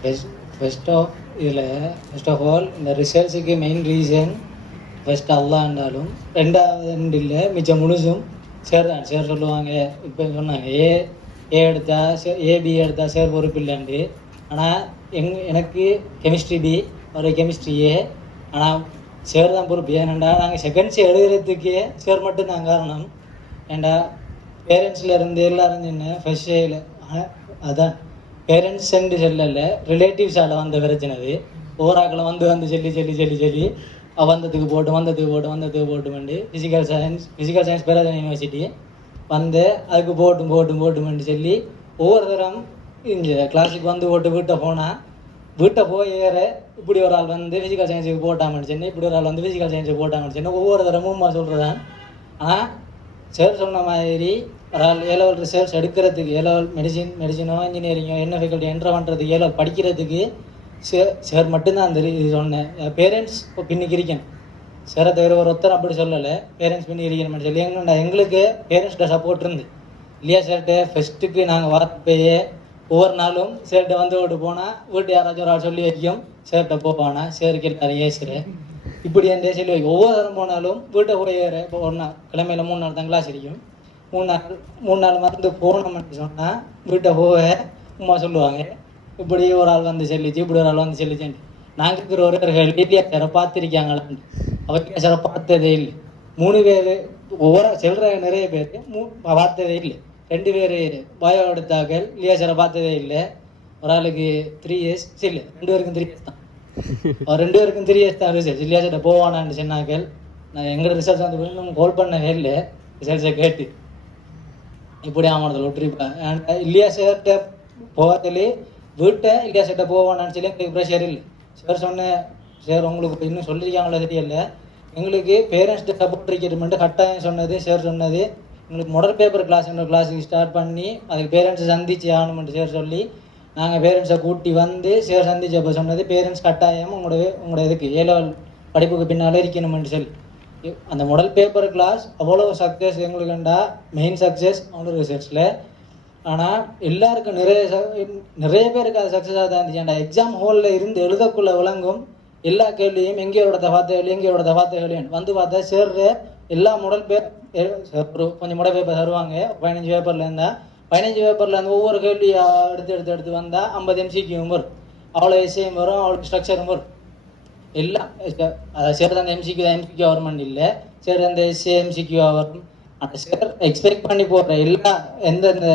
First first of இதில் first of all இந்த ரிசல்ட்ஸுக்கு மெயின் ரீசன் ஃபஸ்ட் அல்லாண்டாலும் ரெண்டாவது ரெண்டு இல்லை மிச்சம் முழுசும் சார் தான் சார் சொல்லுவாங்க இப்போ சொன்னாங்க ஏ ஏ எடுத்தா சார் ஏபி எடுத்தா சார் பொறுப்பு இல்லைண்டு ஆனால் எங் எனக்கு கெமிஸ்ட்ரி பி ஒரு கெமிஸ்ட்ரி ஏ ஆனால் சார் தான் பொறுப்பு. ஏனண்டா நாங்கள் செகண்ட்ஸ் எழுதுறதுக்கே சார் மட்டும்தான் காரணம். ஏண்டா பேரண்ட்ஸில் இருந்து எல்லாரும் நின்று ஃபர்ஸ்ட் ஏயில் அதான். பேரண்ட்ஸ் சென்று செல்லல ரிலேட்டிவ்ஸால் வந்த பிரச்சனை அது. ஓராக்களை வந்து வந்து சொல்லி சொல்லி சொல்லி சொல்லி வந்ததுக்கு போட்டு வந்ததுக்கு போட்டு வந்ததுக்கு போட்டு வந்து physical science physical science Peradeniya university வந்து அதுக்கு போட்டும் போட்டும் வந்து சொல்லி ஒவ்வொரு தரம் இந்த கிளாஸுக்கு வந்து போட்டு வீட்டை போனால் வீட்டை போய் ஏற இப்படி ஒரு ஆள் வந்து ஃபிசிக்கல் சயின்ஸுக்கு போட்டாமன்னு சொன்னேன். இப்படி ஒரு ஆள் வந்து ஃபிசிக்கல் சயின்ஸுக்கு போட்டாமன்னு சொன்னேன். ஒவ்வொரு தரமும் சொல்கிறதான் ஆனால் சார் சொன்ன மாதிரி ஒரு ஆள் ஏ லெவல் ரிசர்ச் எடுக்கிறதுக்கு ஏ லெவல் மெடிசின் மெடிசினோ இன்ஜினியரிங்கோ என்ன ஃபேக்கல்ட்டி என்ட்ரோ பண்ணுறதுக்கு ஏ லெவல் படிக்கிறதுக்கு சார் சார் மட்டும்தான் அந்த இது சொன்னேன். பேரண்ட்ஸ் இப்போ பின்னுக்கு இருக்கேன் சேர தவிர ஒரு ஒருத்தர் அப்படி சொல்லலை. பேரண்ட்ஸ் பின்னுக்கு இருக்கணும்னு சொல்லி. எங்கன்னா எங்களுக்கு பேரண்ட்ஸ்கிட்ட சப்போர்ட் இருந்து. இல்லையா சார்கிட்ட ஃபஸ்ட்டுக்கு நாங்கள் வரப்பயே ஒவ்வொரு நாளும் சேர்கிட்ட வந்து விட்டு போனால் வீட்டு யாராச்சும் ஒரு ஆள் சொல்லி வைக்கும். சேர்கிட்ட போவானா சேருக்கு எல்லாரும் ஏசுரு இப்படி என் சொல்லி வைக்கும். ஒவ்வொரு தரம் போனாலும் வீட்டை போய் ஏற. இப்போ ஒரு நாள் கிழமையில மூணு நாள் தான் கிளாஸ் இருக்கும் மூணு நாள் மூணு நாள் மறந்து போனோம்னு சொன்னால் வீட்டை போக உமா சொல்லுவாங்க. இப்படி ஒரு ஆள் வந்து சொல்லிச்சு இப்படி ஒரு ஆள் வந்து சொல்லிச்சுன்னு நாங்கள் இருக்கிற ஒரு ஒரு கேள்வி இல்லையா சாரை பார்த்துருக்காங்களான்னு அவங்க சாரை பார்த்ததே இல்லை. மூணு பேர் ஒவ்வொரு செல்ற நிறைய பேர் மூ பார்த்ததே இல்லை. ரெண்டு பேர் பயோ எடுத்தாக்கள் இல்லையா சாரை பார்த்ததே இல்லை. ஒரு ஆளுக்கு த்ரீ இயர்ஸ் இல்லை ரெண்டு பேருக்கும் த்ரீ இயர்ஸ் தான். அவர் ரெண்டு பேருக்கும் த்ரீ இயர்ஸ் தான் ரிசல்ட் இல்லையா சார் போவானான்னு சொன்னாக்கள் நான் எங்களோட ரிசல்ட் வந்து இன்னும் கால் பண்ணவே இல்லை. ரிசல்ட்ஸை கேட்டு. இப்படி அவனது லொட்ரிப்பேன் இல்லையா சேர்ட்ட போக சொல்லி வீட்டை இல்லையா சேர்ட்ட போவானான்னு சொல்லி எங்களுக்கு ப்ரெஷர் இல்லை சார் சொன்னேன் சார் உங்களுக்கு இன்னும் சொல்லியிருக்காங்களோ தெரியல எங்களுக்கு பேரண்ட்ஸ்ட்டு சப்போர்ட் ரெக்யூர்மெண்ட் கட்டாயம் சொன்னது சார் சொன்னது எங்களுக்கு மொடல் பேப்பர் கிளாஸ்ன்ற கிளாஸுக்கு ஸ்டார்ட் பண்ணி அதுக்கு பேரண்ட்ஸை சந்திச்சு ஆகணுமென்ட்டு சார் சொல்லி நாங்கள் பேரண்ட்ஸை கூட்டி வந்து சார் சந்திச்சப்போ சொன்னது பேரண்ட்ஸ் கட்டாயம் உங்களோட உங்களோட இதுக்கு ஏழு படிப்புக்கு பின்னால் இருக்கணுமென்று சொல்லி அந்த முதல் பேப்பர் கிளாஸ் அவ்வளோ சக்ஸஸ் எங்களுக்குண்டா மெயின் சக்ஸஸ் அவனோட ரிசர்ச்சில் ஆனால் எல்லாருக்கும் நிறைய நிறைய பேருக்கு அது சக்ஸஸாக தான் இருந்துச்சுண்டா எக்ஸாம் ஹாலில் இருந்து எழுதக்குள்ள விளங்கும் எல்லா கேள்வியும் எங்கேயோட பார்த்த கேள்வி எங்கேயோட பார்த்த வந்து பார்த்தா சேர்ற எல்லா முடல் பேர் கொஞ்சம் முடல் பேப்பர் தருவாங்க. பதினஞ்சு பேப்பரில் இருந்தால் பதினஞ்சு பேப்பரில் இருந்து ஒவ்வொரு கேள்வியாக எடுத்து எடுத்து எடுத்து வந்தால் ஐம்பது எம்சிக்கும் வரும். அவ்வளோ எஸ்ஏயும் வரும் அவ்வளோ ஸ்ட்ரக்சரும் வரும். எல்லாம் அதை எம்சிக்கு அந்த கவர்மெண்ட் இல்லை சேர்த்து அந்த எஸ்ஏ எம்சிக்யூ வரும் அந்த சார் எக்ஸ்பெக்ட் பண்ணி போடுற எல்லா எந்தெந்த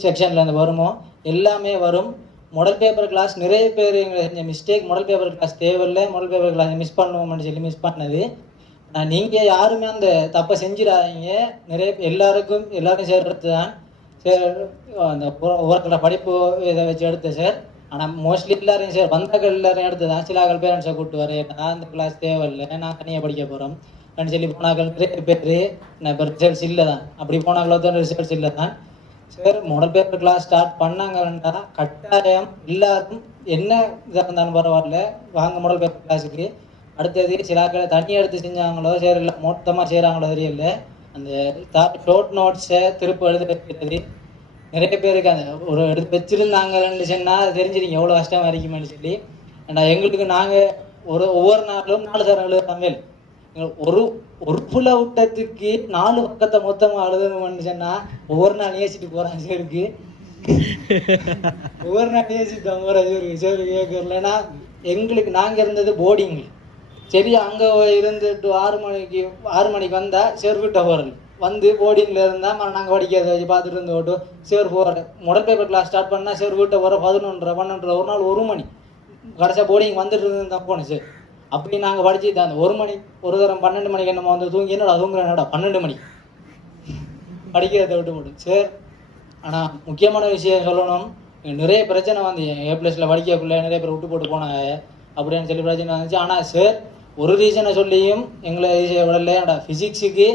செக்ஷனில் இருந்து வருமோ எல்லாமே வரும் மாடல் பேப்பர் கிளாஸ் நிறைய பேர் எங்களை செஞ்ச மிஸ்டேக் மாடல் பேப்பர் கிளாஸ் தேவையில்லை முதல் பேப்பர் கிளாஸ் மிஸ் பண்ணுவோம்னு சொல்லி மிஸ் பண்ணது நீங்கள் யாருமே அந்த தப்பை செஞ்சிடாதீங்க நிறைய எல்லாருக்கும் எல்லாரும் சேர்றது தான் சேர் அந்த ஒவ்வொருத்தர படிப்பு இதை வச்சு எடுத்த சார் ஆனால் மோஸ்ட்லி எல்லாரும் சார் வந்தகள் எல்லாரும் எடுத்து தான் சில ஆக்கள் பேரண்ட்ஸை கூப்பிட்டு வரேன் நான் இந்த கிளாஸ் தேவையில்லை நான் தனியாக படிக்க போகிறோம் அப்படின்னு சொல்லி போனாக்கள் நிறைய பேர் நான் இப்போ ரிசல்ட்ஸ் இல்லை தான் அப்படி போனாங்களோ தான் ரிசல்ட்ஸ் இல்லை தான் sir model paper class start பண்ணாங்கன்னா கட்டாயம் எல்லாரும் என்ன இதாக இருந்தாலும் பரவாயில்ல வாங்க மாடல் பேப்பர் கிளாஸுக்கு அடுத்தது சில ஆக்களை தனியாக எடுத்து செஞ்சாங்களோ சரி இல்லை மொத்தமாக செய்கிறாங்களோ தெரியல. அந்த ஷார்ட் நோட்ஸை திருப்பி எழுத வைக்கிறது. நிறைய பேருக்கு அந்த ஒரு எடுத்து வச்சிருந்தாங்கன்னு சொன்னால் தெரிஞ்சிருங்க. எவ்வளோ கஷ்டமா இருக்குமென்னு சொல்லி. ஆனால் எங்களுக்கு நாங்கள் ஒரு ஒவ்வொரு நாளும் நாலு தரம் எழுதுறாங்க ஒரு ஒரு புல விட்டத்துக்கு நாலு பக்கத்தை மொத்தமாக எழுதணும்னு சொன்னால் ஒவ்வொரு நாள் ஏசிட்டு போகிறாங்க சேருக்கு ஒவ்வொரு நாள் ஏசிட்டு போகிற சேருக்கு சேரு. கேட்கலன்னா எங்களுக்கு நாங்கள் இருந்தது போர்டிங் சரி அங்கே இருந்துட்டு ஆறு மணிக்கு ஆறு மணிக்கு வந்தால் சரி விட்ட போகிறது வந்து போர்டிங்கில் இருந்தால் நாங்கள் படிக்கிறத வச்சு பார்த்துட்டு இருந்து ஓட்டு சேர் போற முதல் பேப்பர் கிளாஸ் ஸ்டார்ட் பண்ணால் சேர் வீட்டை வர பதினொன்றரை பன்னெண்டரை ஒரு நாள் ஒரு மணி. கடைசியாக போர்டிங் வந்துட்டு இருந்து தான் போனேன் சார். அப்படி நாங்கள் படிச்சு அந்த ஒரு மணி ஒரு தரம் பன்னெண்டு மணிக்கு நம்ம வந்து தூங்கி என்னடா தூங்குற என்னடா பன்னெண்டு மணி. படிக்கிறத விட்டு போட்டு சார் ஆனால் முக்கியமான விஷயம் சொல்லணும் நிறைய பிரச்சனை வந்து ஏ ப்ளஸில் படிக்கக்குள்ள நிறைய பேர் விட்டு போட்டு போனாங்க. அப்படின்னு சொல்லி பிரச்சனை வந்துச்சு. ஆனால் சார் ஒரு ரீசனை சொல்லியும் எங்களை விடல. ஃபிசிக்ஸுக்கு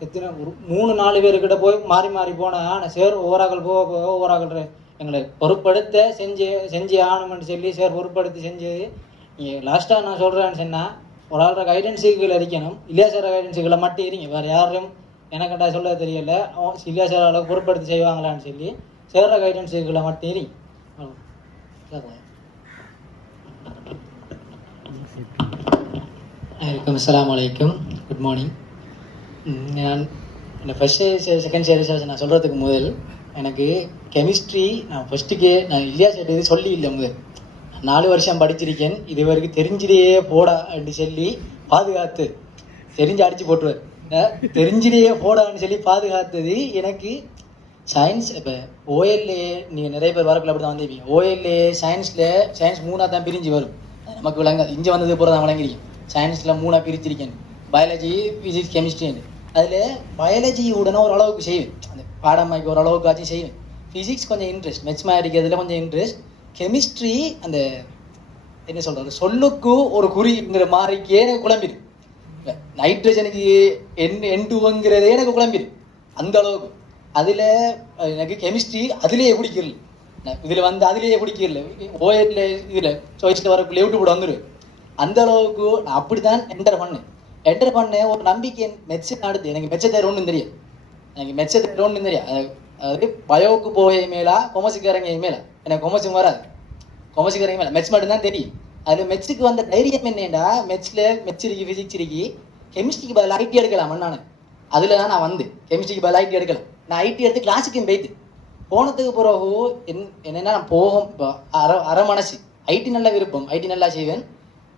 எத்தனை ஒரு மூணு நாலு பேர்கிட்ட போய் மாறி மாறி போனேன் ஆனால் சார் ஓவராக்கள் போக போக ஓவராக்கள் எங்களை பொறுப்படுத்த செஞ்சு செஞ்சு ஆகணும்னு சொல்லி சார் பொறுப்படுத்தி செஞ்சது லாஸ்ட்டாக நான் சொல்கிறேன்னு சொன்னால் ஒரு ஆளோட கைடன்ஸுகளை இருக்கணும் இல்லையா சார் கைடன்ஸுகளை மட்டும் இருங்க வேறு யாரும் எனக்கிட்ட சொல்ல தெரியல அவன் இல்லையா சார் அளவுக்கு பொறுப்படுத்தி செய்வாங்களான்னு சொல்லி சேர்ற கைடன்ஸுகளை மட்டும் இருங்க அவ்வளவுதான். வணக்கம் வலைக்கம் குட் மார்னிங் நான் இந்த ஃபஸ்ட்டு செகண்ட் சீரியஸ் நான் சொல்கிறதுக்கு முதல் எனக்கு கெமிஸ்ட்ரி நான் ஃபஸ்ட்டுக்கே நான் இல்லையா சொல்றது சொல்லி இல்லை முதல். நாலு வருஷம் படிச்சிருக்கேன் இது வரைக்கும் தெரிஞ்சிலேயே போடா அப்படின்னு சொல்லி பாதுகாத்து தெரிஞ்சு அடிச்சு போட்டுருவேன். அஹ் போடான்னு சொல்லி பாதுகாத்தது எனக்கு சயின்ஸ் இப்போ ஓஎல்ஏ நீங்கள் நிறைய பேர் வரக்குள்ள அப்படி தான் வந்திருப்பீங்க ஓஎல்ஏ சயின்ஸில் சயின்ஸ் மூணாக தான் பிரிஞ்சு வரும். நமக்கு விளங்க இங்கே வந்தது பூரா தான் விளங்கிருக்கேன் சயின்ஸில் மூணாக பிரிச்சிருக்கேன். பயாலஜி ஃபிசிக்ஸ் கெமிஸ்ட்ரின்னு அதில் பயாலஜி உடனே ஓரளவுக்கு செய்வேன். அந்த பாடமாக்கி ஓரளவுக்காச்சும் செய்வேன். ஃபிசிக்ஸ் கொஞ்சம் இன்ட்ரெஸ்ட் மெட்ஸ் அடிக்கிறதுல கொஞ்சம் இன்ட்ரெஸ்ட் கெமிஸ்ட்ரி அந்த என்ன சொல்கிறது சொல்லுக்கு ஒரு குறிங்கிற மாதிரிக்கே எனக்கு குழம்பிடும். நைட்ரஜனுக்கு என் எண்டுங்கிறதே எனக்கு குழம்பிடும். அந்த அளவுக்கு. அதில் எனக்கு கெமிஸ்ட்ரி அதிலேயே பிடிக்கல. இதில் வந்து அதிலேயே பிடிக்கல. ஓஎட்டில் இதில் சாய்ஸில் வரக்குள்ளே விட்டு கூட வந்துடுவேன் அந்த அளவுக்கு நான் அப்படி தான் என்டர் பண்ணேன். என்டர் பண்ணேன் ஒரு நம்பிக்கை மெச்ச அடுத்து எனக்கு மெச்ச தேர் தெரியும். எனக்கு மெச்ச தேர் தெரியும் அதாவது பயோவுக்கு போக மேலா? கொமசிக்காரங்க இறங்கிய எனக்கு கொமசும் வராது. கொமசிக்காரங்க இறங்கி மேலே. மெட்ஸ் மட்டும்தான் தெரியும். அதில் மெட்ஸுக்கு வந்த தைரியம் என்னடா மெட்ஸில் மெட்ஸ் இருக்கு ஃபிசிக்ஸ் இருக்கு கெமிஸ்ட்ரிக்கு பதில் ஐடி எடுக்கலாம் நான். அதில் தான் நான் வந்து. கெமிஸ்ட்ரிக்கு பதில் ஐடி எடுக்கலாம். நான் ஐடி எடுத்து கிளாஸுக்கும் போயிட்டு போனதுக்கு பிறகு என் என்னென்னா நான் போகும் இப்போ அரை அரை மனசு ஐடி நல்ல விருப்பம். ஐடி நல்லா செய்வேன்.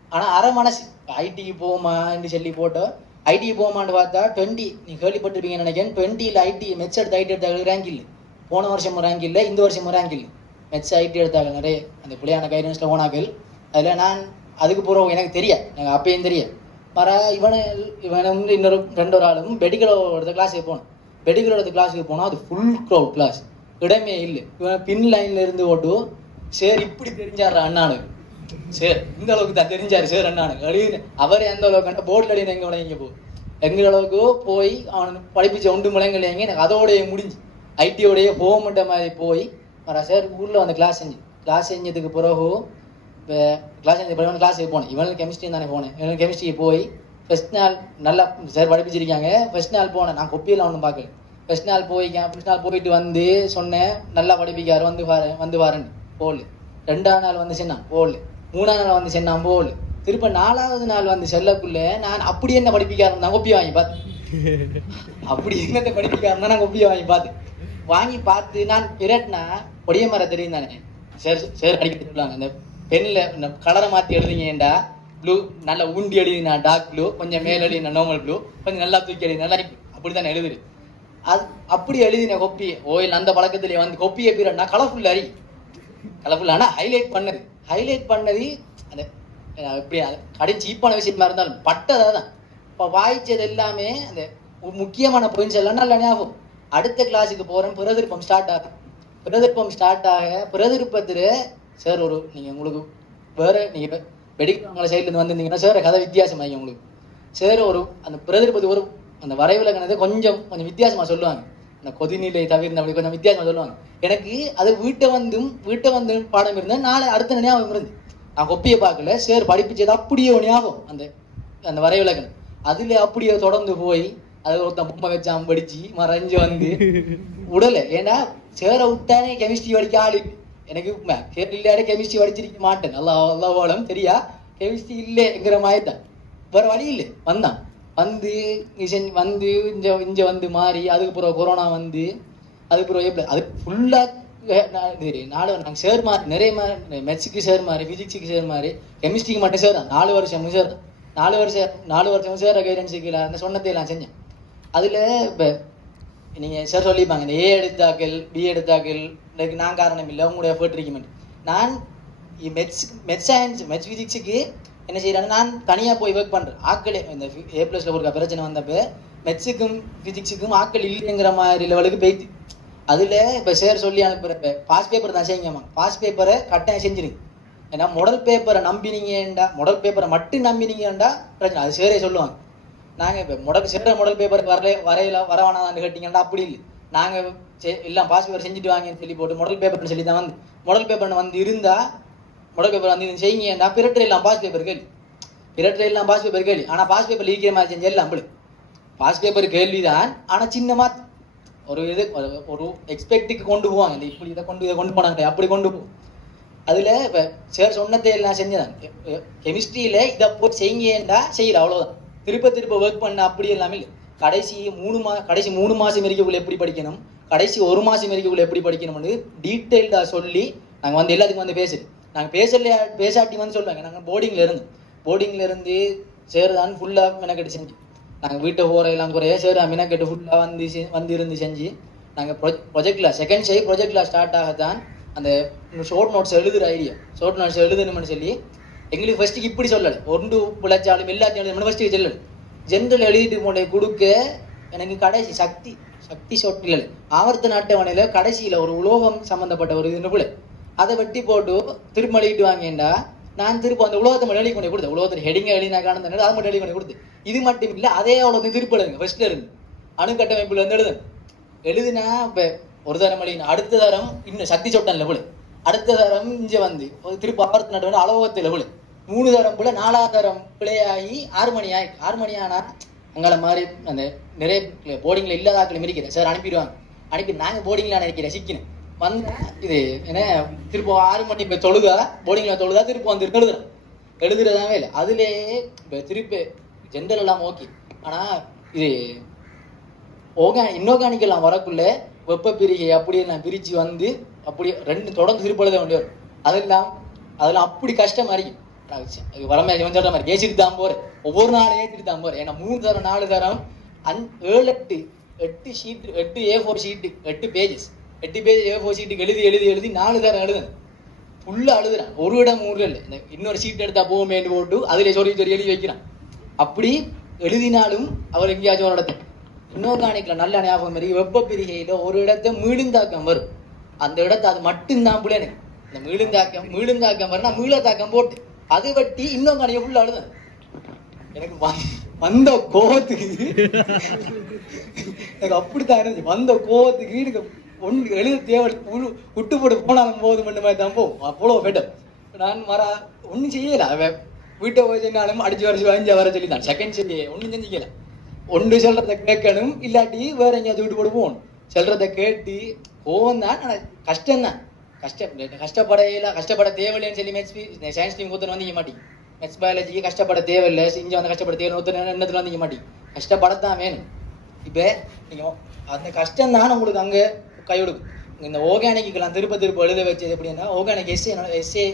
ஆனால் அரை மனசு ஐடிக்கு போமான்னு சொல்லி போட்டோம் ஐடிக்கு போமான்னு பார்த்தா டுவெண்ட்டி நீ கேள்விப்பட்டிருப்பீங்கன்னு நினைக்கிறேன். டுவெண்ட்டியில் ஐடி மெட்ஸ் எடுத்து ஐடி எடுத்தாங்க ரேங்க் இல்லை. போன வருஷமும் ரேங்க் இல்லை இந்த வருஷம் ரேங்க் இல்லை. மெட்ஸ் ஐடி எடுத்தாங்க நிறைய. அந்த பிள்ளையான கைடன்ஸில் ஓனாக்கள். அதில் நான் அதுக்கு பிறகு எனக்கு தெரியாது. எனக்கு அப்பயும் தெரியாது. வர இவனு இவனை வந்து இன்னொரு ரெண்டு ஒரு ஆளும் பெடிகளோட கிளாஸுக்கு போனோம். பெடிக்கலோட கிளாஸுக்கு போனால் அது ஃபுல் க்ரௌட் கிளாஸ் இடமே இல்லை. இவன் பின் லைன்ல இருந்து ஓட்டு சரி இப்படி தெரிஞ்சாரு அண்ணானுக்கு சரி இந்த அளவுக்கு தான் தெரிஞ்சாரு சார் அண்ணானுக்கு அழியுது அவரே எந்த அளவுக்கு போர்டில் அழியுது எங்கே விளையாங்க போ. எங்கள் அளவுக்கு போய் அவன் படிப்பிச்ச ஒன்று முழங்கலைங்க எனக்கு அதோடய முடிஞ்சு. ஐடியோடய போக மாட்ட மாதிரி போய் வரா சார் ஊரில் வந்து கிளாஸ் செஞ்சு. கிளாஸ் செஞ்சதுக்கு பிறகு இப்போ கிளாஸ் செஞ்ச பிறகு கிளாஸுக்கு போனேன். இவனுக்கு கெமிஸ்ட்ரி தானே போனேன். இவனுக்கு கெமிஸ்ட்ரிக்கு போய் ஃபஸ்ட் நாள் நல்லா சார் படிப்பிச்சிருக்காங்க. ஃபஸ்ட் நாள் போனேன். நான் கொப்பியில் ஒன்றும் பார்க்கல. ஃபஸ்ட் நாள் போய்க்கேன் ஃபஸ்ட் நாள் போயிட்டு வந்து சொன்னேன். நல்லா படிப்பிக்காரு வந்து வாரு வந்து வாருன்னு போகல ரெண்டாவது நாள் வந்துச்சுன்னா போகல மூணாவது நாள் வந்து சொன்னான் போல். திருப்ப நாலாவது நாள் வந்து செல்லக்குள்ள நான் அப்படி என்ன படிப்பிக்காரன் தான் கொப்பி வாங்கி பார்த்து அப்படி என்னத்தை படிப்பிக்காரன் தான் நான் கொப்பி வாங்கி பார்த்து வாங்கி பார்த்து நான் பிரட்னா பொடிய மரம் தெரியும் தானே? சார் சார் அடிக்க சொல்லுவாங்க. அந்த பெண்ணில் இந்த கலரை மாற்றி எழுதிங்கடா ப்ளூ நல்லா ஊண்டி எழுதினா டார்க் ப்ளூ கொஞ்சம் மேல் எழுதினா நார்மல் ப்ளூ கொஞ்சம் நல்லா தூக்கி எழுதி நல்லா அப்படி தானே எழுதுது அது அப்படி எழுதின கொப்பி ஓயில் அந்த பழக்கத்திலே வந்து கொப்பியை பீரியட்னா கலர்ஃபுல் அறி கலர்ஃபுல் ஆனால் ஹைலைட் பண்ணுது ஹைலைட் பண்ணது அந்த எப்படி கடை சீப்பான விஷயமா இருந்தாலும் பட்டதாக தான் இப்போ வாய்ச்சது எல்லாமே அந்த முக்கியமான பாயிண்ட்ஸ் எல்லாம் நல்லா ஞாபகம். அடுத்த கிளாஸுக்கு போகிறேன் பிரதிருப்பம் ஸ்டார்ட் ஆகும். பிரதிருப்பம் ஸ்டார்ட் ஆக பிரதிருப்பத்தில் சார் ஒரு நீங்கள் உங்களுக்கு வேறு நீங்கள் வெடிக்கிறவங்கள சைட்லேருந்து வந்திருந்தீங்கன்னா சார் கதை வித்தியாசமாகி உங்களுக்கு. சார் ஒரு அந்த பிரதிருப்பதி ஒரு அந்த வரைவிலக்கணத்தை கொஞ்சம் கொஞ்சம் வித்தியாசமாக சொல்லுவாங்க. இந்த கொதிநிலை தவிர அப்படி கொஞ்சம் வித்தியாசம் சொல்லுவாங்க. எனக்கு அது வீட்டை வந்தும் வீட்டை வந்து பாடம் இருந்தால் நாளை அடுத்த ஞாபகம் இருந்து. நான் கொப்பியை பார்க்கல. சேர் படிப்பிச்சது அப்படியே ஒரு ஞாபகம். அந்த அந்த வரைவிலக்கணம் அதுல அப்படியே தொடர்ந்து போய் அது ஒருத்தன் பொம்மை வச்சான் படிச்சு மறைஞ்சு வந்து உடல. ஏன்னா சேர விட்டானே கெமிஸ்ட்ரி படிக்க ஆளு எனக்கு சேர் இல்லாட கெமிஸ்ட்ரி படிச்சிருக்க மாட்டேன். நல்லா நல்லா ஓலம் சரியா? கெமிஸ்ட்ரி இல்லைங்கிற மாதிரி தான் வேற வழி இல்லை. வந்தான். வந்து செஞ்சு வந்து இங்க இங்க வந்து மாறி அதுக்கப்புறம் கொரோனா வந்து அதுக்கப்புறம் எப்படி அது ஃபுல்லாக சரி நாலு நாங்கள் சேர் மாறி நிறைய மாறி மெட்ஸுக்கு சேர் மாறி ஃபிசிக்ஸுக்கு சேர் மாறி கெமிஸ்ட்ரிக்கு மட்டும் சேர் நாலு வருஷம் சேர் நாலு வருஷம் நாலு வருஷம் சேர கைடன்ஸுக்கு அந்த சொன்னதை நான் செஞ்சேன். அதில் இப்போ நீங்கள் சார் சொல்லிப்பாங்க இந்த ஏ எடுத்தாக்கள் பி எடுத்தாக்கள் இதுக்கு நான் காரணம் இல்லை உங்களுடைய எஃபர்ட் இருக்குமெண்ட் நான் மெட்ஸ் மெட்ஸ் சயின்ஸ் மெட்ஸ் ஃபிசிக்ஸுக்கு என்ன செய்யறாங்க நான் தனியாக போய் ஒர்க் பண்ணுறேன் ஆக்கள் இந்த ஏ ப்ளஸில் ஒரு பிரச்சனை வந்தப்போ மெட்ஸுக்கும் ஃபிசிக்ஸுக்கும் ஆக்கள் இல்லைங்கிற மாதிரி லெவலுக்கு போயிட்டு அதில் இப்போ சேர் சொல்லி அனுப்புகிறப்ப பாஸ் பேப்பர் தான் செய்யுங்கம்மா பாஸ் பேப்பரை கட்டாயம் செஞ்சிருங்க ஏன்னா முதல் பேப்பரை நம்பினீங்கண்டா முதல் பேப்பரை மட்டும் நம்பினீங்கண்டா பிரச்சனை. அது சேரே சொல்லுவாங்க. நாங்கள் இப்போ முடல் சேர முதல் பேப்பர் வரல வரையில வரவானான்னு கேட்டிங்கன்னா அப்படி இல்லை. நாங்கள் எல்லாம் பாஸ் பேப்பர் செஞ்சுட்டு வாங்கன்னு சொல்லி போட்டு முதல் பேப்பர்னு சொல்லி தான் வந்து முதல் பேப்பர்னு வந்து இருந்தா மாடல் பேப்பர் வந்து இது செய்யுங்கடா பிறட்டர் எல்லாம் பாஸ் பேப்பர் கேள்வி. பிறட்டர் எல்லாம் பாஸ் பேப்பர் கேள்வி. ஆனால் பாஸ் பேப்பர் லீக்கிற மாதிரி செஞ்ச எல்லாம் அப்படி பாஸ் பேப்பர் கேள்வி தான் ஆனால் சின்னமா ஒரு இது ஒரு- ஒரு எக்ஸ்பெக்ட்டுக்கு கொண்டு போவாங்க. இந்த இப்படி இதை கொண்டு இதை கொண்டு போனாங்க அப்படி கொண்டு போ அதில் இப்போ சார் சொன்னதை எல்லாம் செஞ்சதான். கெமிஸ்ட்ரியில் இதை போய் செய்யுங்கடா செய்யல அவ்வளோதான் திருப்ப திருப்ப ஒர்க் பண்ண அப்படி எல்லாமே இல்லை. கடைசி மூணு மா கடைசி மூணு மாதம் வரைக்கும் எப்படி படிக்கணும்? கடைசி ஒரு மாதம் வரைக்கும் எப்படி படிக்கணும்னு டீட்டெயில்டாக சொல்லி நாங்கள் வந்து எல்லாத்துக்கும் வந்து பேசுகிறேன் நாங்கள் பேசலையா? பேசாட்டி வந்து சொல்லுவாங்க. நாங்கள் போர்டிங்கில் இருந்து போர்டிங்கில் இருந்து சேருதான்னு ஃபுல்லாக மெனக்கெட்டு செஞ்சு. நாங்கள் வீட்டை போகிறையெல்லாம் குறைய சேரா மெனக்கெட்டு ஃபுல்லாக வந்து வந்து இருந்து செஞ்சு நாங்கள் ப்ரொ ப்ரொஜெக்டில் செகண்ட் ஷை ப்ரொஜெக்டில் ஸ்டார்ட் ஆகத்தான் அந்த ஷோர்ட் நோட்ஸ் எழுதுகிற ஐடியா ஷோர்ட் நோட்ஸ் எழுதணும்னு சொல்லி எங்களுக்கு ஃபஸ்ட்டுக்கு இப்படி சொல்லலை. ஒன்று பிழைச்சாலும் எல்லாத்தையும் எழுதணும் ஃபஸ்ட்டு சொல்லலை. ஜென்ரல் எழுதிட்டு போனே கொடுக்க எனக்கு கடைசி சக்தி சக்தி சொட்டில் ஆவர்த்தன அட்டவணையில் கடைசியில் ஒரு உலோகம் சம்மந்தப்பட்ட ஒரு இது போல. அதை வெட்டி போட்டு திரும்ப எழுதிட்டு வாங்கிண்டா நான் திருப்ப அந்த உலகத்தை மட்டும் எழுதி கொண்டு கொடுத்தேன். உலகத்தில் ஹெடிங்க எழுதினா காணும் அதை மட்டும் எழுதி கொண்டு கொடுத்து இது மட்டும் இல்லை அதே அவ்வளோ திருப்பி எழுதுங்க. ஃபர்ஸ்ட் எழுதுங்க. அணுக்கட்டமைப்புல இருந்து எழுதுங்க. எழுதுனா இப்போ ஒரு தரம் எழுதினா அடுத்த தரம் இன்னும் சக்தி சொட்டன் லெவலு அடுத்த தரம் இங்கே வந்து ஒரு திருப்பி ஆவர்த்தன அட்டவணை அளவத்து லெவலு மூணு தரம் போல நாலாவது தரம் பிள்ளையாகி ஆறு மணி ஆகி ஆறு மணி ஆனால் அங்கே மாதிரி அந்த நிறைய போர்டிங்கில் இல்லாதாக்களும் இருக்கிறேன் சார் அனுப்பிடுவாங்க. அனுப்பி நாங்கள் போர்டிங்கில் நினைக்கிறேன் சிக்கினேன். வந்தேன் இது என்ன திருப்ப ஆறு மணி இப்போ தொழுதா? போர்டிங்கில் தொழுதா? திருப்பி வந்து எழுதுறேன் எழுதுறதாவே இல்லை. அதுலேயே இப்போ திருப்பி ஜென்ரல் எல்லாம் ஓகே. ஆனால் இது ஓகே இன்ஆர்கானிக் எல்லாம் வரக்குள்ள வெப்ப பிரிகை அப்படியே நான் பிரித்து வந்து அப்படியே ரெண்டு தொடர்ந்து திருப்பி எழுத வேண்டி வரும். அதெல்லாம் அதெல்லாம் அப்படி கஷ்டமா இருக்கும் நான் வரமே இவன் சொல்ற மாதிரி ஏசிட்டு தான் போறேன். ஒவ்வொரு நாளும் ஏற்றிட்டு தான் போறேன். ஏன்னா மூணு தரம் நாலு தரம் அன் ஏழு எட்டு எட்டு ஷீட் எட்டு ஏ ஃபோர் ஷீட்டு எட்டு பேஜஸ் எட்டு பேஜ் ஏ ஃபோர் ஷீட்டுக்கு எழுதி எழுதி எழுதி நாலு தரம் எழுதுனேன் ஃபுல்லாக அழுதுறேன். ஒரு இடம் ஊர்ல இல்லை. இன்னொரு சீட் எடுத்தா போவோமேன்னு போட்டு அதில் சொல்லி சொல்லி எழுதி வைக்கிறான். அப்படி எழுதினாலும் அவர் எங்கேயாச்சும் ஒரு இடத்த காணிக்கல நல்ல ஞாபகம் இருக்கு. வெப்ப பிரிகையில ஒரு இடத்த மீளுந்தாக்கம் வரும். அந்த இடத்த அது மட்டும்தான் புள்ள எனக்கு. இந்த மீளுந்தாக்கம் மீளுந்தாக்கம் வரனா மீளத்தாக்கம் போட்டு. அது வட்டி இன்ஆர்கானிக்க ஃபுல்லாக அழுதேன். எனக்கு வந்த கோவத்துக்கு எனக்கு அப்படித்தான் இருந்துச்சு. வந்த கோவத்துக்கு எனக்கு ஒன்று எழுத தேவை விட்டு போட்டு போனாலும் போதும் பண்ண மாதிரி தான் போகும் அவ்வளோ பெட்டர் நான் வர ஒன்றும் செய்யலை. அவன் வீட்டை போய் சொன்னாலும் அடிச்சு வர வாங்கி வர சொல்லி தான் செகண்ட் செஞ்சு ஒன்றும் செஞ்சிக்கல ஒன்று சொல்கிறத கேட்கணும் இல்லாட்டி வேற எங்கேயாவது வீட்டு போட்டு போகணும். சொல்கிறத கேட்டு கோவம் தான் ஆனால் கஷ்டம் தான். கஷ்டம் கஷ்டப்படையில கஷ்டப்பட தேவையில்லைன்னு சொல்லி மேத்ஸ் சயின்ஸ் டீம் ஒருத்தர் வந்தீங்க மாட்டேங்க மேத்ஸ் பயாலஜிக்கு கஷ்டப்பட தேவையில்லை இங்கே வந்து கஷ்டப்பட தேவை ஒருத்தர் எண்ணத்துல வந்து மாட்டேங்க கஷ்டப்படத்தான் வேணும். இப்போ நீங்கள் அந்த கஷ்டம் தான் உங்களுக்கு அங்கே கையொடுக்கும். இந்த ஆர்கானிக்கெல்லாம் திருப்ப திருப்ப எழுத வச்சது எப்படின்னா ஆர்கானிக் எஸ்ஏ எஸ்ஏ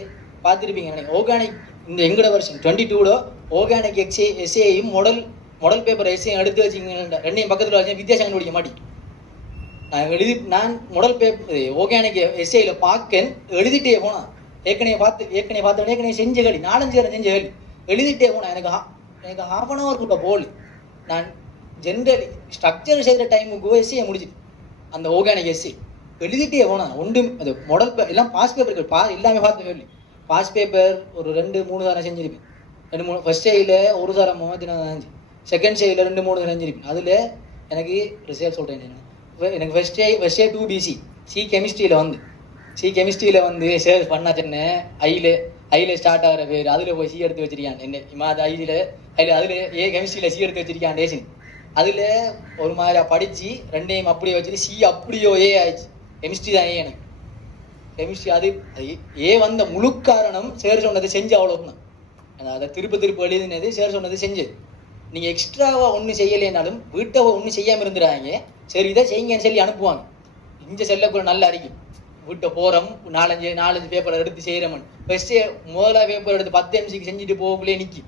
பார்த்துருப்பீங்க நினைக்கிறேன் ஓர்கானிக் இந்த எங்கட வருஷன் டுவெண்ட்டி டூட ஓர்கானிக் எக்ஸே எஸ்ஏயும் மாடல் மாடல் பேப்பர் எஸ்ஏயும் எடுத்து வச்சிங்க ரெண்டையும் பக்கத்தில் வச்சு வித்தியாசம் கண்டுபிடிக்க மாட்டி நான் எழுதி நான் மாடல் பேப்பர் ஆர்கானிக் எஸ்ஏயில் பார்க்கன் எழுதிட்டே போனான். ஏற்கனவே பார்த்து ஏற்கனவே பார்த்த ஏற்கனவே செஞ்ச கேள்வி. நாலஞ்சு நேரம் செஞ்ச கேள்வி. எழுதிட்டே போனேன். எனக்கு எனக்கு ஹாஃப் அன் ஹவர் கூட போல் நான் ஜென்ரலி ஸ்ட்ரக்சர் செய்கிற டைமுக்கு எஸ்ஏ முடிச்சிட்டு அந்த ஆர்கானிக் எஸ்சி எழுதிட்டே போனேன். ஒன்றும் அது மொடல் எல்லாம் பாஸ் பேப்பர் பா எல்லாமே பார்த்து சொல்லி பாஸ் பேப்பர் ஒரு ரெண்டு மூணு தரம் செஞ்சிருப்பேன். ரெண்டு மூணு ஃபர்ஸ்ட் ஷேயில் ஒரு தரமோ தினம் செகண்ட் ஷேயில் ரெண்டு மூணு தரம் செஞ்சிருப்பேன். அதில் எனக்கு ரிசல்ட் சொல்கிறேன் எனக்கு ஃபர்ஸ்ட் ஷே first A two B C C கெமிஸ்ட்ரியில் வந்து. சி கெமிஸ்ட்ரியில் வந்து சேர் பண்ணா சொன்ன ஐயில் ஐயில் ஸ்டார்ட் ஆகிற பேர். அதில் போய் சி எடுத்து வச்சிருக்கான். என்ன? இம்மா அது ஐயில் அதில் அதில் ஏ கெமிஸ்ட்ரியில் சி எடுத்து வச்சிருக்கான் டேசின் அதில் ஒரு மாதிரி படித்து ரெண்டையும் அப்படியே வச்சுட்டு சி அப்படியோ ஏ ஆயிடுச்சு. கெமிஸ்ட்ரி தான் ஏ எனக்கு. கெமிஸ்ட்ரி அது ஏ வந்த முழு காரணம் சேர் சொன்னதை செஞ்சு அவ்வளோதான் அதை திருப்ப திருப்ப எழுதினது சேர் சொன்னது செஞ்சது நீங்கள் எக்ஸ்ட்ராவாக ஒன்றும் செய்யலைனாலும் வீட்டை ஒன்றும் செய்யாமல் இருந்துடுறாங்க சரி இதை செய்யுங்கன்னு சொல்லி அனுப்புவாங்க. இங்கே செல்லக்குள்ள நல்லா இருக்கும் வீட்டை போகிறோம் நாலஞ்சு நாலஞ்சு பேப்பர் எடுத்து செய்கிறோம்னு ஃபஸ்ட்டு முதலா பேப்பர் எடுத்து பத்து எம்சிக்கு செஞ்சுட்டு போகக்குள்ளே நிற்கி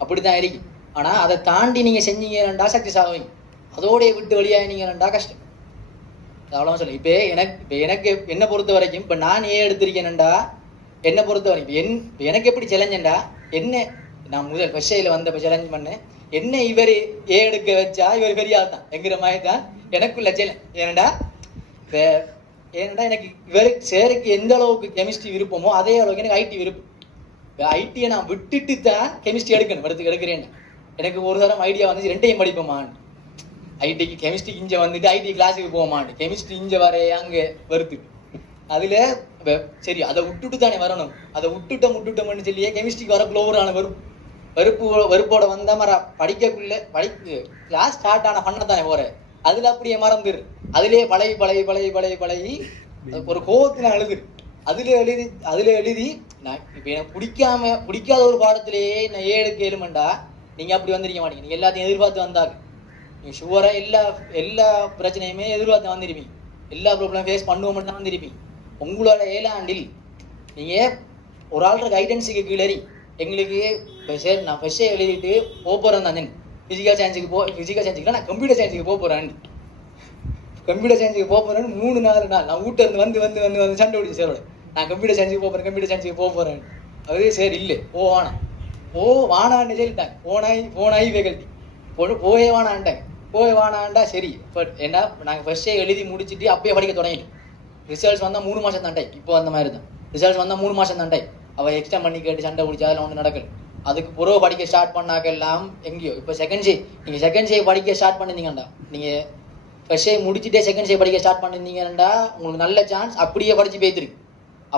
அப்படி தான் இருக்கு. ஆனால் அதை தாண்டி நீங்கள் செஞ்சீங்கன்டா சக்தி சாவீங்க அதோடைய விட்டு வழியாக நீங்கள் ரெண்டா கஷ்டம். அவ்வளோ சொல்லு இப்போ எனக்கு இப்போ எனக்கு என்னை பொறுத்த வரைக்கும் இப்போ நான் ஏன் எடுத்திருக்கேன்டா என்னை பொறுத்த வரைக்கும் என் எனக்கு எப்படி சேலஞ்சண்டா என்ன நான் முதல் கொஷையில் வந்தப்போ சேலஞ்ச் பண்ணேன். என்ன இவர் ஏ எடுக்க வச்சா இவர் பெரிய ஆள் தான். என்கிற மாதிரி தான் எனக்குள்ள சேலஞ்ச் ஏனண்டா? இப்போ ஏனண்டா எனக்கு இவருக்கு சேருக்கு எந்த அளவுக்கு கெமிஸ்ட்ரி விருப்பமோ அதே அளவுக்கு எனக்கு ஐடி விருப்பம். இப்போ ஐடியை நான் விட்டுட்டு தான் கெமிஸ்ட்ரி எடுக்கணும். எடுத்து எடுக்கிறேன்னு. எனக்கு ஒரு தரம் ஐடியா வந்து ரெண்டையும் படிப்போமான். ஐடிக்கு கெமிஸ்ட்ரி இங்கே வந்துட்டு ஐடி கிளாஸுக்கு போமான்னு கெமிஸ்ட்ரி இங்கே வரைய அங்கே வருது. அதில் சரி அதை விட்டுட்டு தானே வரணும். அதை விட்டுட்டோம் விட்டுட்டோம்னு சொல்லியே கெமிஸ்ட்ரிக்கு வரக்குள்ள ஒரு ஆன வெறுப்பு வெறுப்பு வெறுப்போட வந்த மர படிக்கக்குள்ள படிக்கு கிளாஸ் ஸ்டார்ட் ஆன பண்ண தானே போற. அதுல அப்படியே மறந்துரு. அதுலயே பழகி பழகி பழகி பழகி பழகி ஒரு கோவத்துல எழுது அதில் எழுதி அதில் எழுதி நான் இப்போ எனக்கு பிடிக்காம பிடிக்காத ஒரு பாடத்திலேயே நான் ஏழு எடுக்க ஏழுமண்டா நீங்கள் அப்படி வந்திருக்க மாட்டீங்க. நீங்கள் எல்லாத்தையும் எதிர்பார்த்து வந்தாங்க நீங்கள் ஷுவராக எல்லா எல்லா பிரச்சனையுமே எதிர்பார்த்து வந்திருப்பீங்க. எல்லா ப்ராப்ளம் ஃபேஸ் பண்ணுவோம் தான் வந்திருப்பீங்க. உங்களோட ஏழாண்டில் நீங்கள் ஒரு ஆள்ற கைடன்ஸுக்கு கீழறி எங்களுக்கு சரி நான் ஃபஸ்ட்டே எழுதிட்டு போக போகிறேன் தான். ஃபிசிக்கல் சயின்ஸுக்கு போ ஃபிசிக்கல் சயின்ஸுக்கு நான் கம்ப்யூட்டர் சயின்ஸுக்கு போக போகிறேன் கம்ப்யூட்டர் சயின்ஸுக்கு போக போகிறேன்னு மூணு நாலு நாள் நான் வீட்டில் இருந்து வந்து வந்து வந்து வந்து சண்டை பிடிச்சி சாரோட நான் கம்ப்யூட்டர் சயின்ஸுக்கு போக போகிறேன் கம்ப்யூட்டர் சயின்ஸுக்கு போக போகிறேன் அது சரி இல்லை ஓ வானா ஓ வானான்னு சொல்லிட்டாங்க. போனாய் போனாய் ஃபேக்கல்ட்டி பொண்ணு போயே வானாண்டாங்க போய் வானாண்டா சரி. பட் என்ன நாங்கள் ஃபர்ஸ்டே எழுதி முடிச்சுட்டு அப்பயே படிக்க தொடங்கிட்டோம். ரிசல்ட்ஸ் வந்தால் மூணு மாதம் தண்டை. இப்போ அந்த மாதிரி தான். ரிசல்ட்ஸ் வந்தால் மூணு மாதம் தண்டை. அவள் எக்ஸ்டெண்ட் பண்ணி கேட்டு சண்டை பிடிச்சி அதெல்லாம் ஒன்று நடக்கல. அதுக்கு புறவு படிக்க ஸ்டார்ட் பண்ணாக்கெல்லாம் எங்கேயோ. இப்போ செகண்ட் சே நீங்கள் செகண்ட் சே படிக்க ஸ்டார்ட் பண்ணிருந்தீங்கண்டா. நீங்கள் ஃபர்ஸ்ட் ஷே முடிச்சுட்டே செகண்ட் ஷே படிக்க ஸ்டார்ட் பண்ணிருந்தீங்கன்னா உங்களுக்கு நல்ல சான்ஸ் அப்படியே படித்து பேத்துருக்கு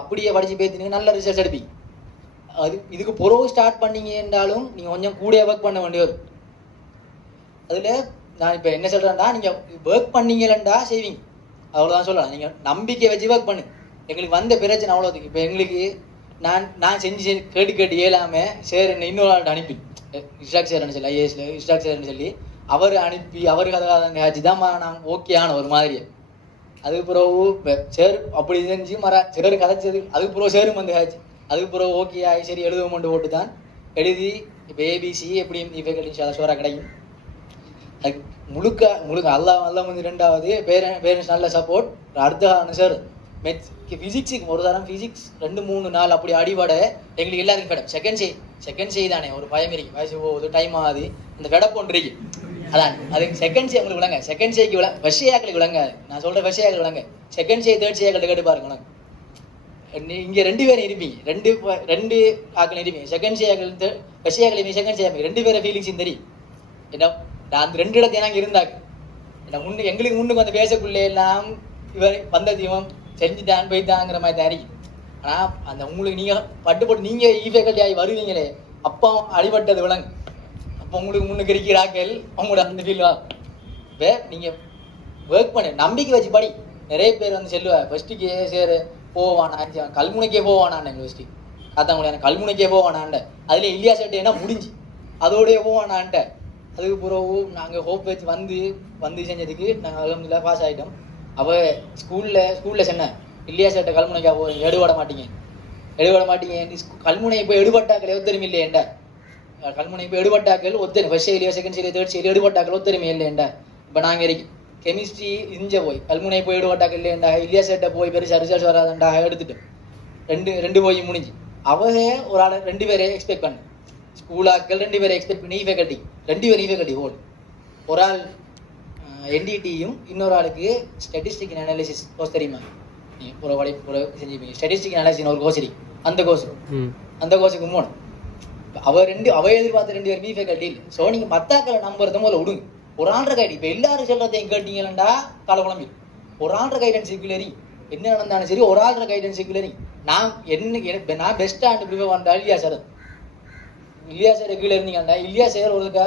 அப்படியே படித்து பேத்துனீங்க நல்ல ரிசல்ட்ஸ் எடுப்பீங்க. அது இதுக்கு புறவு ஸ்டார்ட் பண்ணீங்க என்றாலும் நீங்கள் கொஞ்சம் கூட ஒர்க் பண்ண வேண்டியது வரும் அதில் நான் இப்போ என்ன சொல்கிறேன்டா நீங்கள் ஒர்க் பண்ணீங்களா செய்வீங்க அவ்வளோதான் சொல்லலாம். நீங்கள் நம்பிக்கை வச்சு ஒர்க் பண்ணு. எங்களுக்கு வந்த பிரச்சனை அவ்வளோதுக்கு இப்போ எங்களுக்கு நான் நான் செஞ்சு கேட்டு கேட்டு இயலாம சார் என்ன இன்னொரு ஆள் அனுப்பி. இஸ்டாக் சேர்னு சொல்லி ஐஏஎஸ்ல இஸ்டாக் சொல்லி அவர் அனுப்பி அவர் அதை காய்ச்சி தான் நான் ஓகே ஆன ஒரு மாதிரி அதுக்கு பிறகு இப்ப சேர் அப்படி செஞ்சு மர சேர் கதைச்சது அதுக்கு பிறகு சேரும் வந்து ஆச்சு அதுக்கு பிறகு ஓகே ஆகி சரி எழுதுவோம் போட்டு தான் எழுதி இப்போ ஏபிசி எப்படி இஃபெக்ட் ஷோராக கிடைக்கும். அது முழுக்க முழுக்க அல்லாஹ் அல்ல வந்து ரெண்டாவது பேரன் பேரண்ட்ஸ் நல்ல சப்போர்ட் அடுத்த சார் மெத் ஃபிசிக்ஸுக்கு ஒரு தரம் ஃபிசிக்ஸ் ரெண்டு மூணு நாள் அப்படி அடிபட எங்களுக்கு எல்லாருக்கும் ஃபெடப் செகண்ட் சே செகண்ட் சே தானே ஒரு பயம் இருக்கு. வயசு போகுது டைம் ஆகுது அந்த ஃபெடப் ஒன்று இருக்கு. அதான் அது செகண்ட் சே உங்களுக்கு விளங்க செகண்ட் சேக்கு விளங்க ஃபர்ஸ்ட் ஏக்களுக்கு விளங்க நான் சொல்கிறேன் ஃபர்ஸ்ட் ஏக்களுக்கு விளங்க செகண்ட் சே தேர்ட் சே கேட்டு பாருங்க உனக்கு. இங்க ரெண்டு பேரும் இருப்பீங்க ரெண்டு ரெண்டு ஆக்கள் இருப்பீங்க செகண்ட் சே ஆக்கள் ஃபர்ஸ்ட் ஏக்கள் இருப்பீங்க செகண்ட் சே ரெண்டு பேரை ஃபீலிங்ஸும் தெரியும் என்ன நான் அந்த ரெண்டு இடத்தையும் நாங்கள் இருந்தாங்க. என்ன முன்னு எங்களுக்கு முன்னுக்கு வந்து பேசக்குள்ளே எல்லாம் இவர் வந்த தீபம் செஞ்சுட்டான் போயிட்டாங்கிற மாதிரி தான் அறியும் ஆனால் அந்த உங்களுக்கு நீங்கள் பட்டு போட்டு நீங்கள் ஈஃபேக்கல்ட்டி ஆகி வருவீங்களே. அப்போ அடிபட்டது விலங்கு அப்போ உங்களுக்கு முன்னுக்கு இருக்கிறாக்கள் அவங்களோட அந்த ஃபீல் வே. நீங்கள் ஒர்க் பண்ணு. நம்பிக்கை வச்சு படி. நிறைய பேர் வந்து செல்லுவா ஃபஸ்ட்டுக்கு சேரு போவானா? கல்முனைக்கே போவானான்னு எங்கள் ஃபஸ்ட்டு காத்தாங்குடி எனக்கு கல்முனைக்கே போவானான்ட. அதில் இல்லியா சட்டை என்ன? முடிஞ்சு. அதோடய போவானான்ட்ட அதுக்கு பிறகு நாங்கள் ஹோப் வச்சு வந்து வந்து செஞ்சதுக்கு நாங்கள் அலமதுல பாஸ் ஆகிட்டோம் அவள் ஸ்கூலில் ஸ்கூலில் சொன்னேன் இல்லையா சேட்டை கல்முனைக்கா போ எடுபட மாட்டீங்க. எடுபட மாட்டீங்க. கல்முனை இப்போ எடுபட்டாக்கள் இல்லை இல்லையேண்டா கல்முனை இப்போ எடுபட்டாக்கள் ஒத்தரும் ஃபர்ஸ்ட் சைலியோ செகண்ட் சைலியோ தேர்ட் சைலியோ எடுபட்டாக்கள் ஒத்தருமே இல்லையேண்டா இப்போ நாங்கள் இருக்கோம். கெமிஸ்ட்ரி இஞ்ச போய் கல்முனை போய் எடுபட்டாக்கள் இல்லையேண்டா இல்லையா சேட்டை போய் பெருசா ரிசல்ட் வராதண்டா எடுத்துட்டோம் ரெண்டு ரெண்டு போய் முடிஞ்சு அவங்க ஒரு ஆள் ரெண்டு பேரை எக்ஸ்பெக்ட் பண்ணு ஸ்கூலாக்கள் ரெண்டு பேரை எக்ஸ்பெக்ட் பண்ணி ஃபேக்கல்ட்டி ரெண்டு பேரும் ஃபேக்கல்ட்டி ஹோல் ஒரு ஆள் என்டிடியும் இன்னொரு ஆளுக்கு ஸ்டட்டிஸ்டிக் அனாலிசிஸ் கோர்ஸ் தெரியுமா நீ ஒரு வழி ஒரு செஞ்சுப்பீங்க ஸ்டட்டிஸ்டிக் அனாலிசிஸ் ஒரு கோர்ஸ் அந்த கோர்ஸ் அந்த கோர்ஸுக்கு மூணு அவ ரெண்டு அவ எதிர்பார்த்த ரெண்டு பேர் பி ஃபேக்கல்ட்டி இல்லை ஸோ நீங்க மத்தாக்களை நம்புறத முதல்ல விடுங்க ஒரு ஆள்ற கைடு இப்போ எல்லாரும் சொல்றதையும் கேட்டீங்களா கால குழம்பி ஒரு ஆள்ற கைடன்ஸ் சிக்குலரி என்ன நடந்தாலும் சரி ஒரு ஆள்ற கைடன்ஸ் சிக்குலரி நான் என்ன எனக்கு நான் பெஸ்ட்டாக ப்ரிஃபர் பண்ணுறேன் இல்லையா சார் இல்லையா சார் கீழே இருந்தீங்கண்டா இல்லையா சார் ஒருக்கா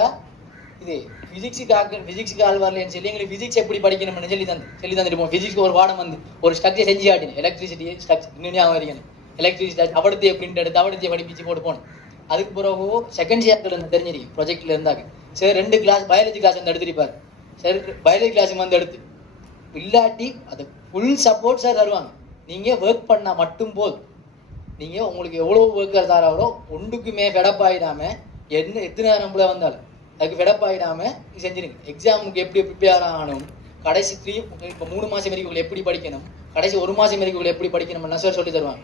இது ஃபிசிக்ஸுக்கு ஆக்க ஃபிசிக்ஸ் கால் வரலன்னு சொல்லி எங்களுக்கு ஃபிசிக்ஸ் எப்படி படிக்கணும்னு சொல்லி தந்து சொல்லி தந்துட்டு போவோம் ஃபிசிக்ஸ் ஒரு பாடம் வந்து ஒரு ஸ்ட்ரக்சர் செஞ்சு காட்டினேன் எலக்ட்ரிசிட்டி ஸ்ட்ரக்சர் இன்னும் ஞாபகம் இருக்கணும் எலக்ட்ரிசிட்டி அவடத்தையே பிரிண்ட் எடுத்து அவடத்தையே படிப்பிச்சு போட்டு போனேன் அதுக்கு பிறகு செகண்ட் இயர்ல இருந்து தெரிஞ்சிருக்கு ப்ரொஜெக்ட்ல இருந்தாங்க சரி ரெண்டு கிளாஸ் பயாலஜி கிளாஸ் வந்து எடுத்துருப்பாரு சரி பயாலஜி கிளாஸ் வந்து எடுத்து. இல்லாட்டி அது ஃபுல் சப்போர்ட் சார் தருவாங்க. நீங்கள் ஒர்க் பண்ணால் மட்டும் போதும். நீங்கள் உங்களுக்கு எவ்வளோ ஒர்க்கர் தராரோ ஒன்றுக்குமே ஃபெடப் என்ன எத்தனை நேரம் வந்தாலும் அதுக்கு ஃபெடப் ஆயிடாம செஞ்சிருங்க. எக்ஸாமுக்கு எப்படி ப்ரிப்பேர் ஆகணும் கடைசி த்ரீ இப்போ மூணு மாதம் வரைக்கும் உங்களை எப்படி படிக்கணும் கடைசி ஒரு மாதம் வரைக்கும் உங்களை எப்படி படிக்கணும்னு சார் சொல்லி தருவாங்க.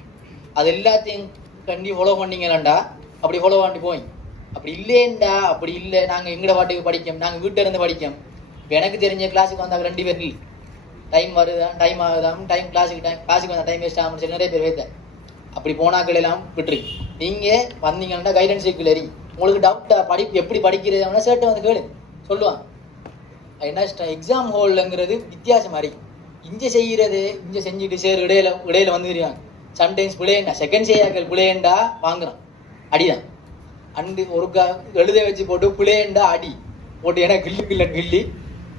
அது எல்லாத்தையும் கண்டி ஃபாலோ பண்ணீங்களாண்டா? அப்படி ஃபாலோ பண்ணி போய் அப்படி இல்லைண்டா அப்படி இல்லை. நாங்கள் எங்கட பாட்டுக்கு படிக்கோம்? நாங்கள் வீட்டில் இருந்து படிக்கோம். எனக்கு தெரிஞ்ச கிளாஸுக்கு வந்தாங்க ரெண்டு பேர். டைம் வருதான் டைம் ஆகுதாம் டைம் கிளாஸுக்கு டைம் கிளாஸுக்கு வந்தால் டைம் வேஸ்ட் ஆகும்னு சொல்லி நிறைய பேர் வைத்தேன் அப்படி போனாக்கள் எல்லாம் விட்டுருக்கு நீங்கள் வந்தீங்கன்னா கைடன்ஸ் கிளரி உங்களுக்கு டவுட்டாக படிப்பு எப்படி படிக்கிறது? அப்படின்னா சேர்ட்டு வந்து கேளு. சொல்லுவாங்க என்ன எக்ஸாம் ஹால்ங்கிறது வித்தியாசம் மாதிரி இங்கே செய்கிறது இங்கே செஞ்சுட்டு சேர் இடையில இடையில வந்து சம்டைம்ஸ் பிள்ளையண்டா. செகண்ட் செய்யாக்கள் பிள்ளையண்டா வாங்குறான். அடிதான். அண்டு ஒரு க எழுத வச்சு போட்டு பிள்ளையண்டா அடி. போட்டு ஏன்னா கில்லு கில்ல கில்லி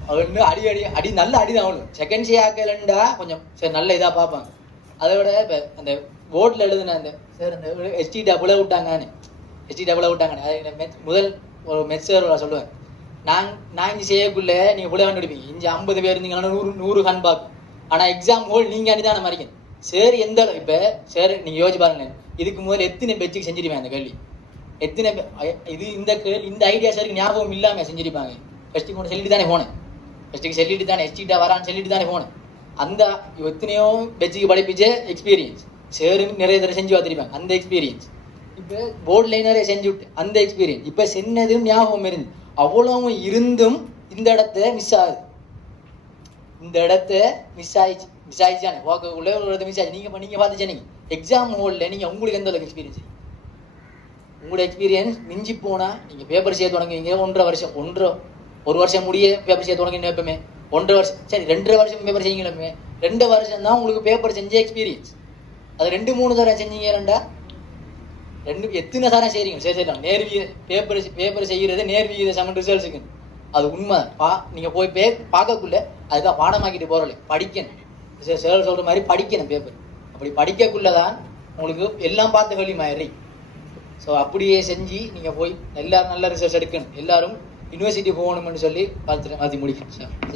அவனு அடி அடி அடி நல்ல அடி தான் அவனு செகண்ட் செய்யாக்கலண்டா கொஞ்சம் சரி நல்ல இதாக பார்ப்பாங்க அதை விட இப்போ அந்த போர்டில் எழுதுன அந்த சார் அந்த எஸ்டி டபுளே விட்டாங்கன்னு. எஸ்டி டபுளே விட்டாங்கன்னு. அது மெத் முதல் ஒரு மெச்சர் சொல்லுவேன். நான் நான் இங்கே செய்யக்குள்ள நீங்கள் புள்ள கண்டுபிடிப்பீங்க. இஞ்சி ஐம்பது பேர் இருந்தீங்கன்னா நூறு நூறு கண் பார்க்கும் ஆனால் எக்ஸாம் ஹோல் நீங்கள் அடி தான் மறைக்கணும். சரி எந்த இப்போ சார் நீங்கள் யோசிச்சு பாருங்க இதுக்கு முதல்ல எத்தனை பெச்சுக்கு செஞ்சிருப்பேன் அந்த கேள்வி? எத்தனை இது இந்த இந்த ஐடியா சாருக்கு ஞாபகம் இல்லாமல் செஞ்சிருப்பாங்க. ஃபஸ்ட்டு கொண்டு சொல்லிட்டு தானே போனேன். ஃபஸ்ட்டுக்கு சொல்லிட்டு தானே எஸ்டிட்டா வரான்னு சொல்லிட்டு தானே போனேன். அந்த எத்தனையோ பெச்சுக்கு படிப்பிச்ச எக்ஸ்பீரியன்ஸ் சேரு நிறைய தடவை செஞ்சு பார்த்துருப்பாங்க. அந்த எக்ஸ்பீரியன்ஸ் இப்போ போர்டில் நிறைய செஞ்சு விட்டு அந்த எக்ஸ்பீரியன்ஸ் இப்போ சென்னதும் ஞாபகம் இருந்து. அவ்வளவும் இருந்தும் இந்த இடத்த மிஸ் ஆகுது. இந்த இடத்த மிஸ் ஆயிடுச்சு. மிஸ் ஆயிடுச்சானே போக்கக்குள்ளே ஒரு மிஸ் ஆயிடுச்சு நீங்கள் நீங்கள் பார்த்துச்சே நீங்கள் எக்ஸாம் ஹோலில் நீங்கள் உங்களுக்கு எந்த அளவுக்கு எக்ஸ்பீரியன்ஸ் உங்களோட எக்ஸ்பீரியன்ஸ் மிஞ்சி போனால் நீங்கள் பேப்பர் செய்ய தொடங்குவீங்க ஒன்றரை வருஷம் ஒன்றரை ஒரு வருஷம் முடிய பேப்பர் செய்ய தொடங்கின எப்பவுமே ஒன்றரை வருஷம் சரி ரெண்டரை வருஷம் பேப்பர் செய்யுங்க எப்பவுமே ரெண்டு வருஷம் தான் உங்களுக்கு பேப்பர் செஞ்ச எக்ஸ்பீரியன்ஸ் அது ரெண்டு மூணு தரம் செஞ்சீங்க ரெண்டா ரெண்டு எத்தனை தரம் செய்கிறீங்க சரி சரி நேர்விய பேப்பர் பேப்பர் செய்கிறது நேர் வீத சமன் ரிசல்ட்ஸுக்கு அது உண்மை. பா நீங்கள் போய் பே பார்க்கக்குள்ள அதுதான் பாடமாக்கிட்டு போகிறல படிக்கணும். சார் சார் சொல்கிற மாதிரி படிக்கணும் பேப்பர் அப்படி படிக்கக்குள்ளே தான் உங்களுக்கு எல்லாம் பார்த்த கேள்வி மாதிரி ஸோ அப்படியே செஞ்சு நீங்கள் போய் எல்லாரும் நல்ல ரிசல்ட்ஸ் எடுக்கணும். எல்லாரும் யூனிவர்சிட்டி போகணும்னு சொல்லி பார்த்துட்டு மாற்றி முடிக்கணும் சார்